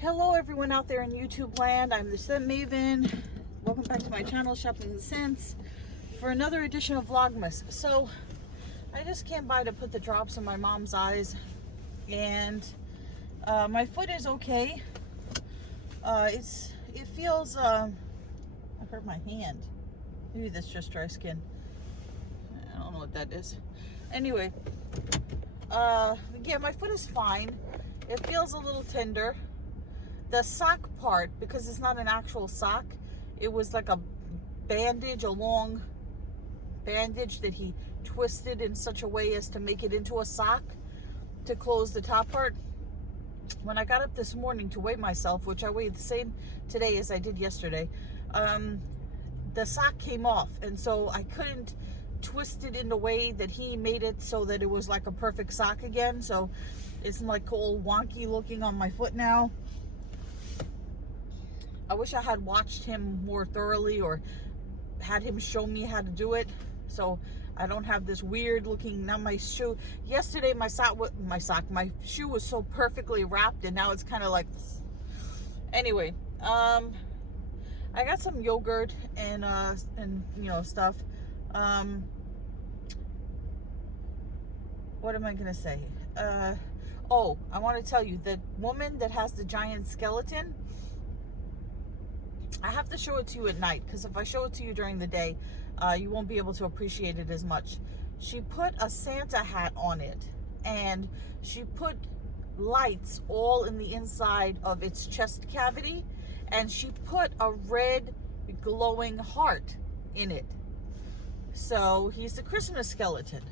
Hello everyone out there in YouTube land. I'm the Scent Maven. Welcome back to my channel, Shopping the Scents, for another edition of Vlogmas. So I just came by to put the drops in my mom's eyes, and my foot is okay. It feels I hurt my hand. Maybe that's just dry skin. I don't know what that is. Anyway, yeah, my foot is fine. It feels a little tender. The sock part, because it's not an actual sock, it was like a bandage, a long bandage that he twisted in such a way as to make it into a sock to close the top part. When I got up this morning to weigh myself, which I weighed the same today as I did yesterday, the sock came off, and so I couldn't twist it in the way that he made it so that it was like a perfect sock again. So it's like all wonky looking on my foot now. I wish I had watched him more thoroughly or had him show me how to do it, so I don't have this weird looking. Now my shoe, yesterday my shoe was so perfectly wrapped, and now it's kind of like, anyway, I got some yogurt and you know, stuff. What am I gonna say? Oh, I want to tell you, the woman that has the giant skeleton, I have to show it to you at night, because if I show it to you during the day, you won't be able to appreciate it as much. She put a Santa hat on it, and she put lights all in the inside of its chest cavity, and she put a red glowing heart in it. So he's the Christmas skeleton.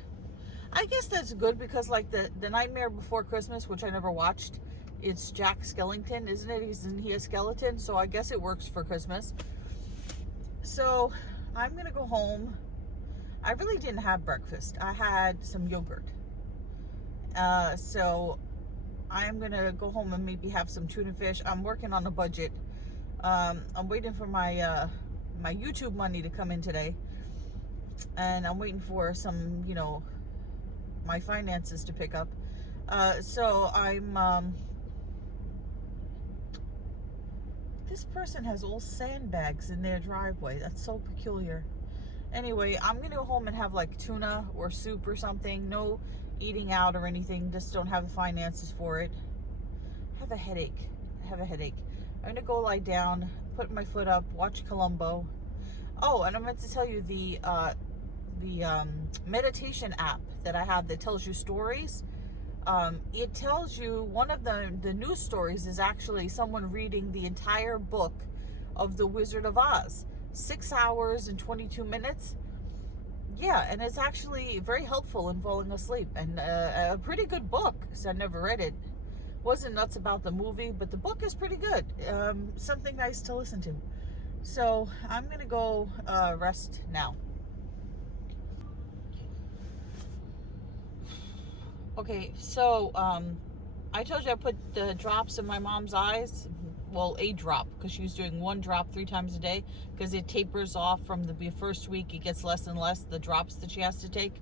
I guess that's good, because like the Nightmare Before Christmas, which I never watched, it's Jack Skellington, isn't it? Isn't he a skeleton? So I guess it works for Christmas. So I'm gonna go home. I really didn't have breakfast. I had some yogurt. So I'm gonna go home and maybe have some tuna fish. I'm working on a budget. I'm waiting for my my YouTube money to come in today, and I'm waiting for some, you know, my finances to pick up. So I'm this person has all sandbags in their driveway. That's so peculiar. Anyway, I'm gonna go home and have like tuna or soup or something. No eating out or anything. Just don't have the finances for it. I have a headache. I'm gonna go lie down, put my foot up, watch Columbo. Oh, and I meant to tell you the meditation app that I have that tells you stories. It tells you, one of the news stories is actually someone reading the entire book of The Wizard of Oz, 6 hours and 22 minutes. Yeah, and it's actually very helpful in falling asleep, and a pretty good book, because I never read it. Wasn't nuts about the movie, but the book is pretty good. Something nice to listen to. So I'm gonna go rest now. Okay, so I told you I put the drops in my mom's eyes. Well, a drop, because she was doing one drop 3 times a day, because it tapers off from the first week. It gets less and less, the drops that she has to take.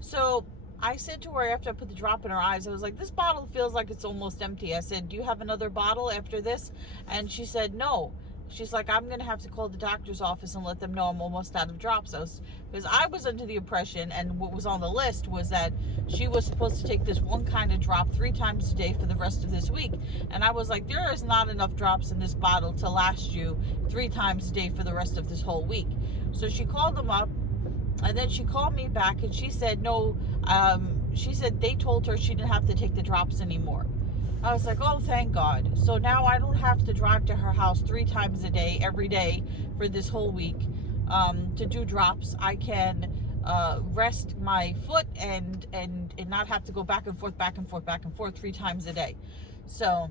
So I said to her after I put the drop in her eyes, I was like, this bottle feels like it's almost empty. I said, do you have another bottle after this? And she said, no. She's like, I'm going to have to call the doctor's office and let them know I'm almost out of drops. Because I was under the impression, and what was on the list was that she was supposed to take this one kind of drop 3 times a day for the rest of this week. And I was like, there is not enough drops in this bottle to last you 3 times a day for the rest of this whole week. So she called them up, and then she called me back, and she said, no, she said they told her she didn't have to take the drops anymore. I was like, oh, thank God. So now I don't have to drive to her house 3 times a day, every day, for this whole week to do drops. I can rest my foot and not have to go back and forth 3 times a day. So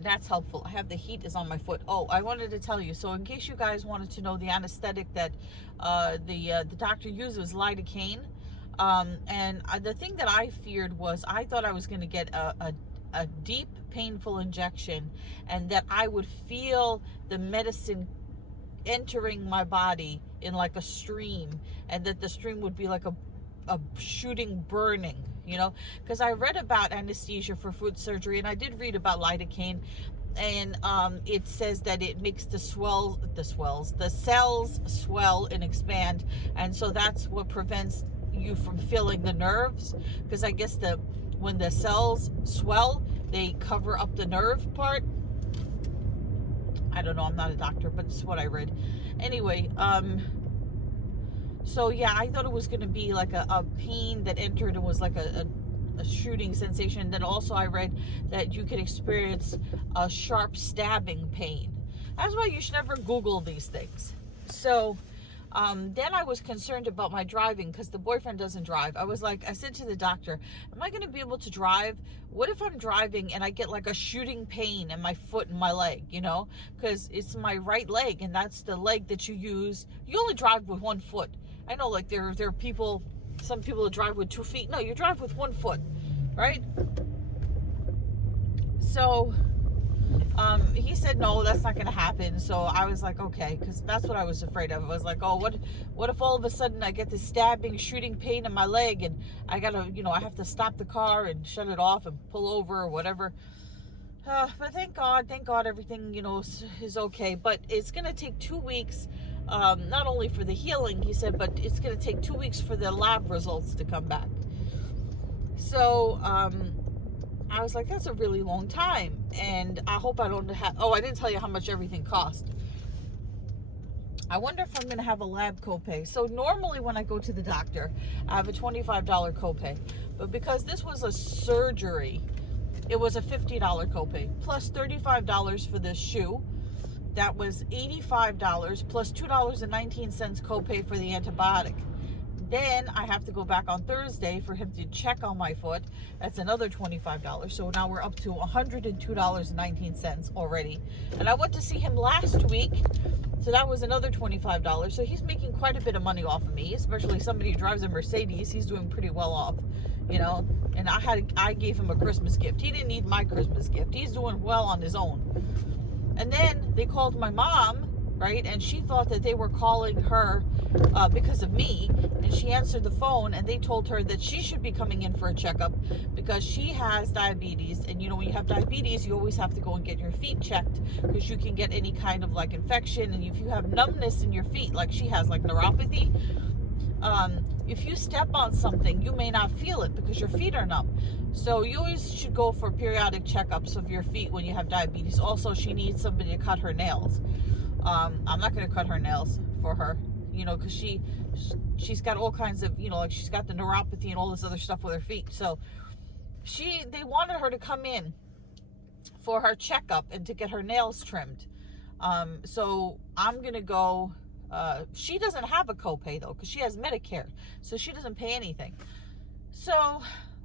that's helpful. I have the heat is on my foot. Oh, I wanted to tell you, so in case you guys wanted to know, the anesthetic that the doctor used was lidocaine. And the thing that I feared was, I thought I was going to get a deep, painful injection, and that I would feel the medicine entering my body in like a stream, and that the stream would be like a shooting, burning you know, because I read about anesthesia for foot surgery, and I did read about lidocaine, and it says that it makes the cells swell and expand, and so that's what prevents you from feeling the nerves, because I guess when the cells swell, they cover up the nerve part. I don't know, I'm not a doctor, but it's what I read. Anyway, so yeah, I thought it was going to be like a pain that entered and was like a shooting sensation. Then also I read that you could experience a sharp stabbing pain. That's why you should never Google these things. So then I was concerned about my driving, because the boyfriend doesn't drive. I said to the doctor, am I going to be able to drive? What if I'm driving and I get like a shooting pain in my foot and my leg, you know, because it's my right leg, and that's the leg that you use. You only drive with one foot. I know, like there are people, some people that drive with 2 feet. No, you drive with 1 foot, right? So he said, no, that's not going to happen. So I was like, okay, because that's what I was afraid of. I was like, oh, what if all of a sudden I get this stabbing, shooting pain in my leg, and I gotta, you know, I have to stop the car and shut it off and pull over or whatever. But thank God everything, you know, is okay. But it's going to take 2 weeks, not only for the healing, he said, but it's going to take 2 weeks for the lab results to come back. So I was like, that's a really long time, and I hope I don't have, I didn't tell you how much everything cost. I wonder if I'm going to have a lab copay. So normally when I go to the doctor, I have a $25 copay, but because this was a surgery, it was a $50 copay, plus $35 for this shoe. That was $85, plus $2.19 copay for the antibiotic. Then I have to go back on Thursday for him to check on my foot. That's another $25. So now we're up to $102.19 already. And I went to see him last week, so that was another $25. So he's making quite a bit of money off of me, especially somebody who drives a Mercedes. He's doing pretty well off, you know. And I gave him a Christmas gift. He didn't need my Christmas gift. He's doing well on his own. And then they called my mom, right? And she thought that they were calling her because of me. And she answered the phone, and they told her that she should be coming in for a checkup because she has diabetes. And you know, when you have diabetes, you always have to go and get your feet checked, because you can get any kind of like infection. And if you have numbness in your feet, like she has, like neuropathy, if you step on something, you may not feel it because your feet are numb. So you always should go for periodic checkups of your feet when you have diabetes. Also, she needs somebody to cut her nails. I'm not going to cut her nails for her, you know, because she's got all kinds of, you know, like she's got the neuropathy and all this other stuff with her feet. So they wanted her to come in for her checkup and to get her nails trimmed. So I'm going to go. She doesn't have a copay though, because she has Medicare, so she doesn't pay anything. So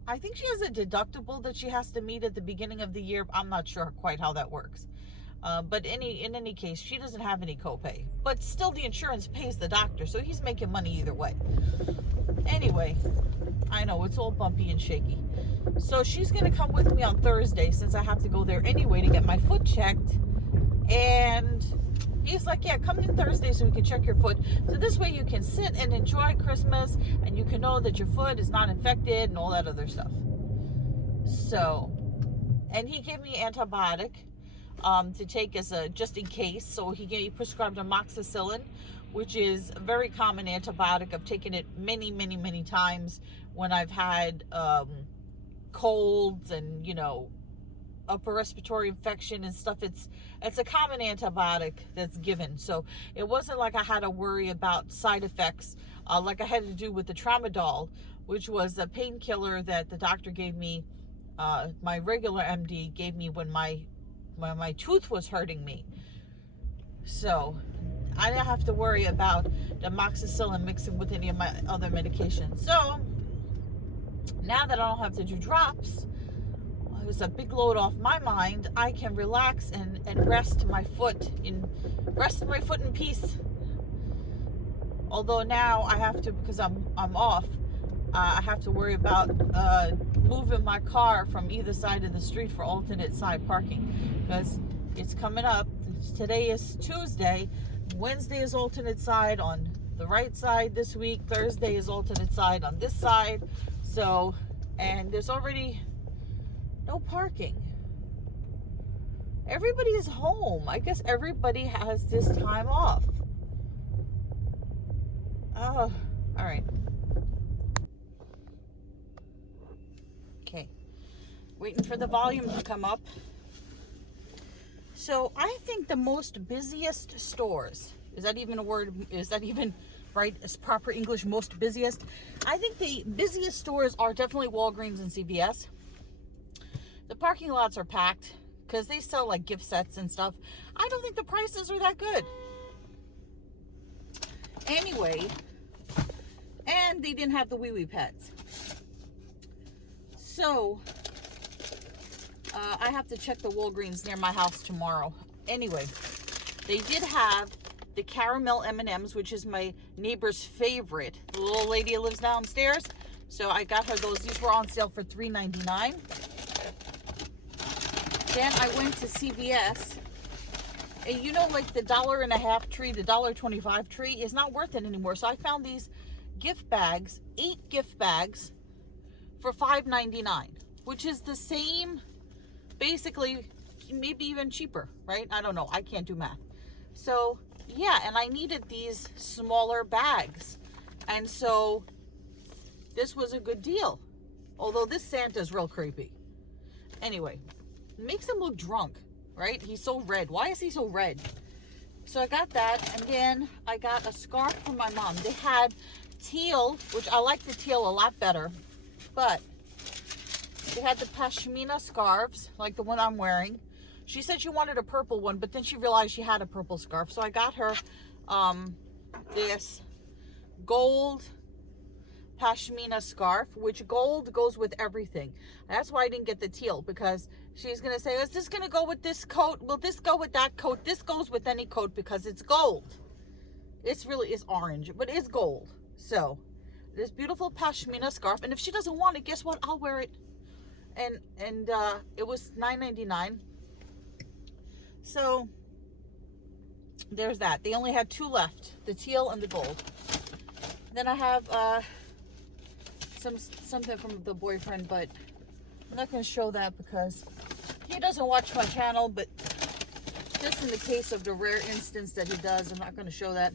I think she has a deductible that she has to meet at the beginning of the year. I'm not sure quite how that works. But in any case, she doesn't have any copay. But still, the insurance pays the doctor, so he's making money either way. Anyway, I know it's all bumpy and shaky. So she's going to come with me on Thursday, since I have to go there anyway to get my foot checked. And he's like, yeah, come in Thursday so we can check your foot. So this way you can sit and enjoy Christmas, and you can know that your foot is not infected and all that other stuff. So, and he gave me antibiotic to take as a just in case. So he prescribed amoxicillin, which is a very common antibiotic. I've taken it many, many, many times when I've had colds and, you know, upper respiratory infection and stuff. It's a common antibiotic that's given. So it wasn't like I had to worry about side effects like I had to do with the tramadol, which was a painkiller that the doctor gave me, my regular MD gave me when my tooth was hurting me. So I didn't have to worry about the amoxicillin mixing with any of my other medications. So now that I don't have to do drops, it was a big load off my mind. I can relax and rest my foot in peace. Although now I have to, because I'm off, I have to worry about moving my car from either side of the street for alternate side parking, because it's coming up. Today is Tuesday. Wednesday is alternate side on the right side this week. Thursday is alternate side on this side. So and there's already no parking. Everybody is home. I guess everybody has this time off. Oh, all right. Okay. Waiting for the volume to come up. So I think the most busiest stores, is that even a word? Is that even right? Is proper English, most busiest? I think the busiest stores are definitely Walgreens and CVS. The parking lots are packed because they sell like gift sets and stuff. I don't think the prices are that good. Anyway, and they didn't have the wee wee pads. So I have to check the Walgreens near my house tomorrow. Anyway, they did have the caramel M&Ms, which is my neighbor's favorite. The little lady who lives downstairs. So I got her those. These were on sale for $3.99. Then I went to CVS. And you know, like the $1.50 tree, the $1.25 tree is not worth it anymore. So I found these gift bags, 8 gift bags for $5.99, which is the same, basically, maybe even cheaper, right? I don't know. I can't do math. So yeah, and I needed these smaller bags. And so this was a good deal. Although this Santa's real creepy. Anyway, it makes him look drunk, right? He's so red. Why is he so red? So I got that, and then I got a scarf for my mom. They had teal, which I like the teal a lot better, but they had the pashmina scarves, like the one I'm wearing. She said she wanted a purple one, but then she realized she had a purple scarf. So I got her this gold pashmina scarf, which gold goes with everything. That's why I didn't get the teal, because she's going to say, is this going to go with this coat? Will this go with that coat? This goes with any coat because it's gold. It's really is orange, but it's gold. So this beautiful pashmina scarf. And if she doesn't want it, guess what? I'll wear it. And it was $9.99. So there's that. They only had 2 left, the teal and the gold. Then I have something from the boyfriend, but I'm not going to show that because he doesn't watch my channel. But just in the case of the rare instance that he does, I'm not going to show that.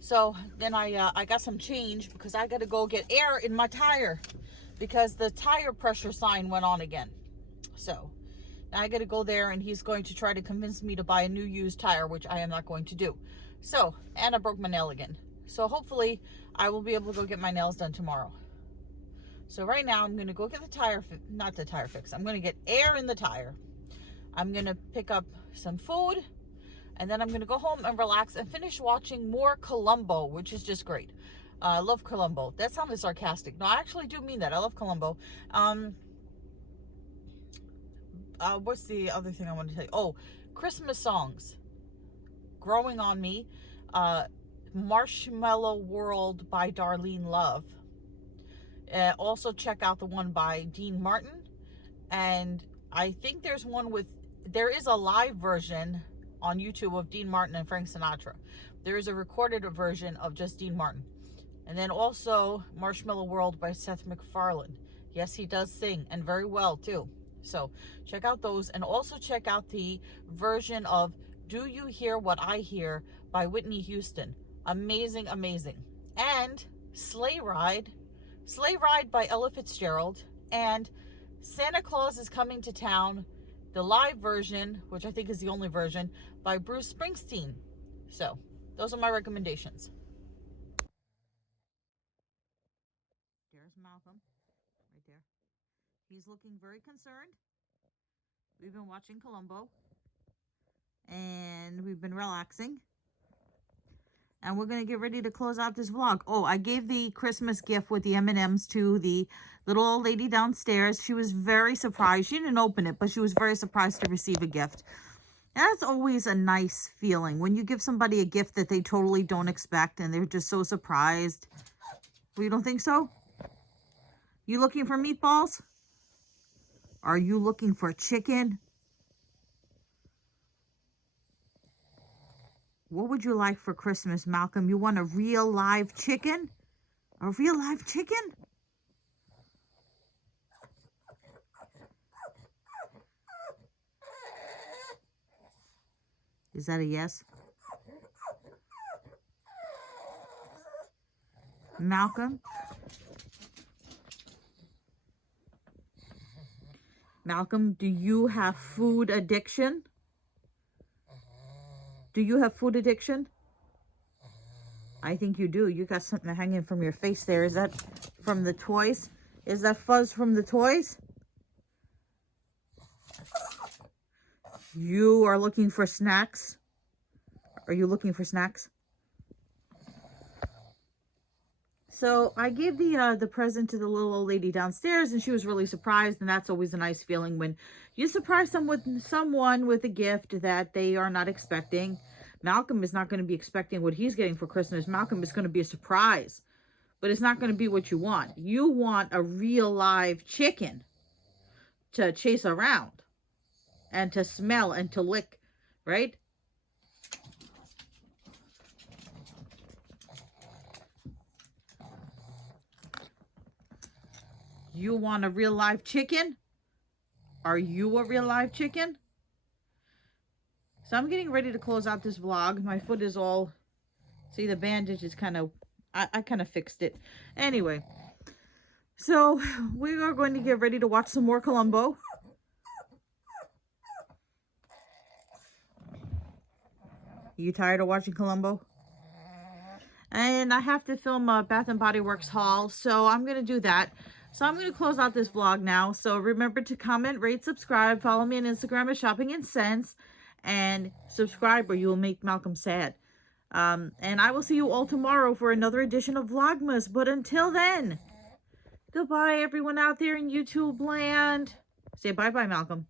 So then I got some change because I got to go get air in my tire because the tire pressure sign went on again. So now I got to go there, and he's going to try to convince me to buy a new used tire, which I am not going to do. So, and I broke my nail again. So hopefully I will be able to go get my nails done tomorrow. So right now I'm going to go get the tire, not the tire fix. I'm going to get air in the tire. I'm going to pick up some food, and then I'm going to go home and relax and finish watching more Columbo, which is just great. I love Columbo. That sounded sarcastic. No, I actually do mean that. I love Columbo. What's the other thing I want to tell you? Oh, Christmas songs. Growing on Me. Marshmallow World by Darlene Love. Also check out the one by Dean Martin. And I think there is a live version on YouTube of Dean Martin and Frank Sinatra. There is a recorded version of just Dean Martin. And then also Marshmallow World by Seth MacFarlane. Yes, he does sing, and very well too. So check out those, and also check out the version of Do You Hear What I Hear by Whitney Houston. Amazing, amazing. And Sleigh Ride by Ella Fitzgerald, and Santa Claus is Coming to Town, the live version, which I think is the only version, by Bruce Springsteen. So those are my recommendations. There's Malcolm right there. He's looking very concerned. We've been watching Columbo, and we've been relaxing. And we're going to get ready to close out this vlog. Oh, I gave the Christmas gift with the M&Ms to the little old lady downstairs. She was very surprised. She didn't open it, but she was very surprised to receive a gift. And that's always a nice feeling when you give somebody a gift that they totally don't expect and they're just so surprised. Well, you don't think so? You looking for meatballs? Are you looking for chicken? What would you like for Christmas, Malcolm? You want a real live chicken? A real live chicken? Is that a yes? Malcolm? Malcolm, do you have food addiction? Do you have food addiction? I think you do. You got something hanging from your face there. Is that from the toys? Is that fuzz from the toys? You are looking for snacks? Are you looking for snacks? So I gave the present to the little old lady downstairs, and she was really surprised. And that's always a nice feeling when you surprise someone with a gift that they are not expecting. Malcolm is not going to be expecting what he's getting for Christmas. Malcolm is going to be a surprise, but it's not going to be what you want. You want a real live chicken to chase around and to smell and to lick, right? You want a real live chicken? Are you a real live chicken? So I'm getting ready to close out this vlog. My foot is all, see, the bandage is kind of, I kind of fixed it. Anyway, so we are going to get ready to watch some more Columbo. You tired of watching Columbo? And I have to film a Bath and Body Works haul, so I'm going to do that. So I'm going to close out this vlog now. So remember to comment, rate, subscribe, follow me on Instagram at Shopping and Sense, and subscribe or you will make Malcolm sad. And I will see you all tomorrow for another edition of Vlogmas. But until then, goodbye everyone out there in YouTube land. Say bye-bye, Malcolm.